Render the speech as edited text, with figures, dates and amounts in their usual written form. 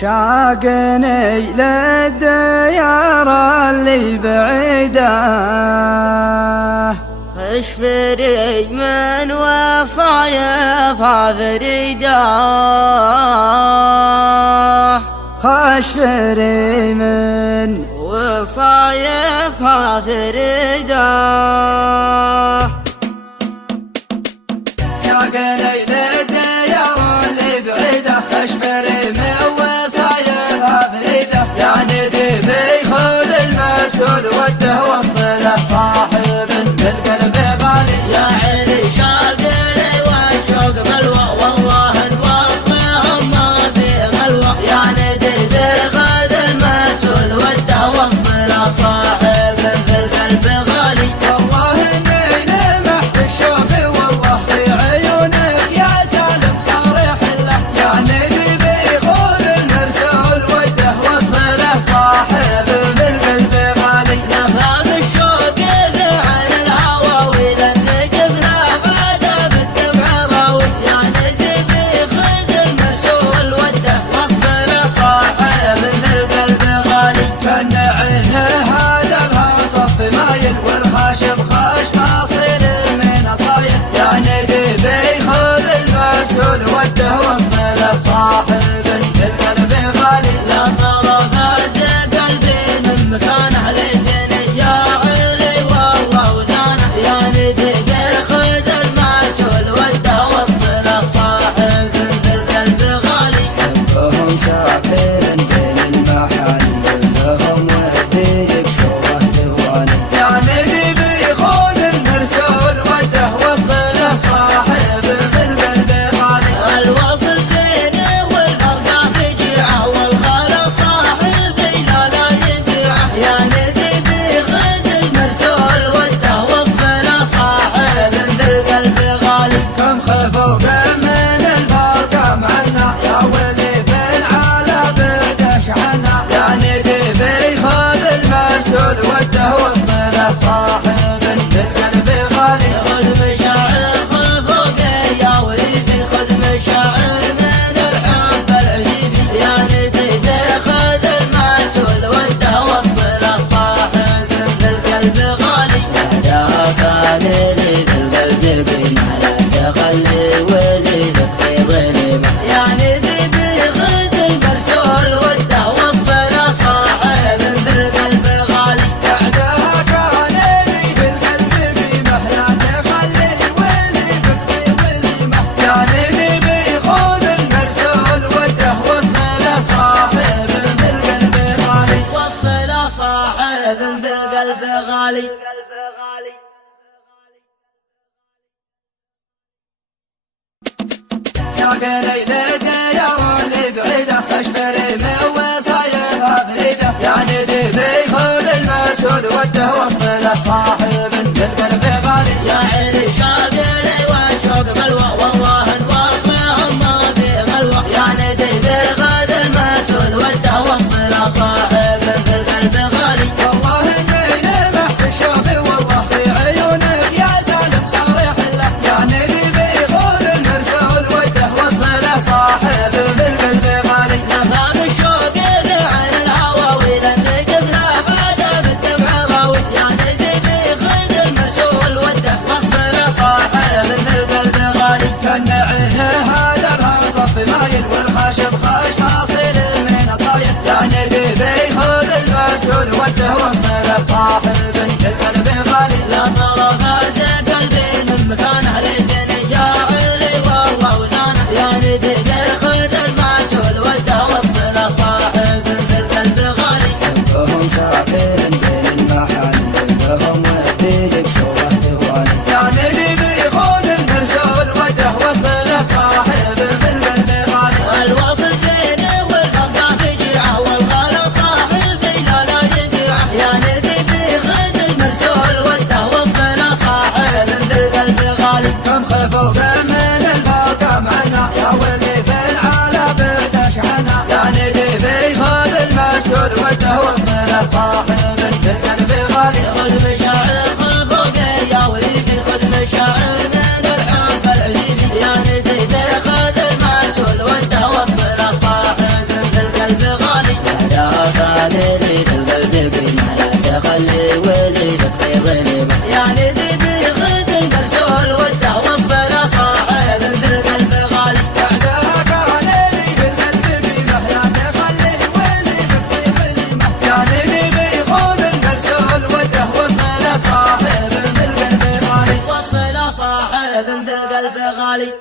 شاقني للديار اللي بعيدة، خش فري من وصايفها فريدة، خش فري من وصايفها فريدة. شاقني للديار اللي بعيدة، خش فري من وصايفها فريدة، يعني ذي بيخذ المرسول وده وصله صاحب بالقلب غالي. يا علي شاقني والشوق بلوى، والله نواصلهم ما في غلوى، يعني ذي بيخذ المرسول وده وصله صاحب بالقلب غالي. والله اني لمحت الشوق والله في عيونك يا سالم صارح له، يعني ذي بيخذ المرسول وده وصله صاحب بالقلب غالي. نفهم الشوق في عين الهوى، واذا انتقفنا بدا بالدمع راوي، يعني ذي بيخذ المرسول وده وصله صاحب بالقلب غالي. كان عينه هذا بها صف مايل، والخاشم خاش ناصر من اصايل، يعني ذي بيخذ المرسول وده وصله صاحب بالقلب غالي. لا ترى فاز قلبي من مكانه، ليتني يا علي والله وزانه، يعني ذي بيخذ المرسول وده وصله صاحب بالقلب غالي. حبهم ساكن بين المحل، لهم ودي بشوره توالي، يعني ذي بيخذ المرسول وده وصله صاحب بالقلب غالي. الوصل زين والفرقة فجيعة، والغلا صاحب لا يبيعه، يعني ذي بيخذ المرسول وده وصله صاحب بالقلب غالي. كم خفوا من الفرقة معنا، يا ولي بالعلا بردش عنا، يعني ذي بيخذ المرسول وده وصله صاحب بالقلب غالي. خذ مشاعر خفوق يا وليدي، خذ مشاعر من الحب العجيبي، يعني ذي بيخذ المرسول وده وصله صاحب بالقلب غالي. بعدها كان لي بالقلب قيمة، لا تخلي ولي فكري ظلمة، يعني ذي بيخذ المرسول وده وصله صاحب بالقلب غالي. بعدها كان لي بالقلب قيمة، لا تخلي ولي بكفي ظلمة، يعني ذي بيخذ المرسول وده وصله صاحب بالقلب غالي. وصله صاحب بالقلب غالي. شاقني للديار اللي بعيدة، خش فري من وصايفها فريدة، يعني ذي بيخذ المرسول وده وصله صاحب بالقلب غالي. يا علي شاقني والشوق بلوى، والله نواصلهم ما في غلوى، يعني ذي بيخذ المرسول وده وصله صاحب بالقلب غالي. والله اني لمحت الشوق والله في عيونك يا سالم صارح له، يعني ذي بيخذ المرسول وده وصله صاحب بالقلب غالي. نفهم الشوق في عين الهوى، واذا انتقفنا بدا بالدمع راوي، يعني ذي بيخذ المرسول وده وصله صاحب بالقلب غالي. كان عينه هذا بها صف مايل، والخاشم خاش ناصر من اصايل، يعني ذي بيخذ المرسول وده وصله صاحب بالقلب غالي. لا ترى فاز قلبي من مكانه، ليتني يا علي والله وزانه، يعني ذي بيخذ المرسول وده وصله صاحب بالقلب غالي. حبهم ساكن بين المحل، لهم ودي بشوره توالي، يعني ذي بيخذ المرسول وده وصله صاحب بالقلب غالي. الوصل زين والفرقة فجيعة، والغلا صاحب لا يبيعه، يعني ذي بيخذ المرسول وده وصله صاحب بالقلب غالي. كم خفوا من الفرقة معنا، يا ولي بالعلا بردش عنا، يعني ذي بيخذ المرسول وده وصله صاحب بالقلب غالي. خذ مشاعر خفوق يا وليدي، خذ مشاعر من الحب العجيبي، يعني ذي بيخذ المرسول وده وصله صاحب بالقلب ولي ولي فكري غنيمة يا ندبي خذ المرسول وده وصل صاحب مثل قلب غالي بعدها كان لي بالقلب بيمه لا تخلي ولي فكري غنيمة يا ندبي خذ المرسول وده وصل صاحب مثل قلب غالي وصل صاحب مثل قلب غالي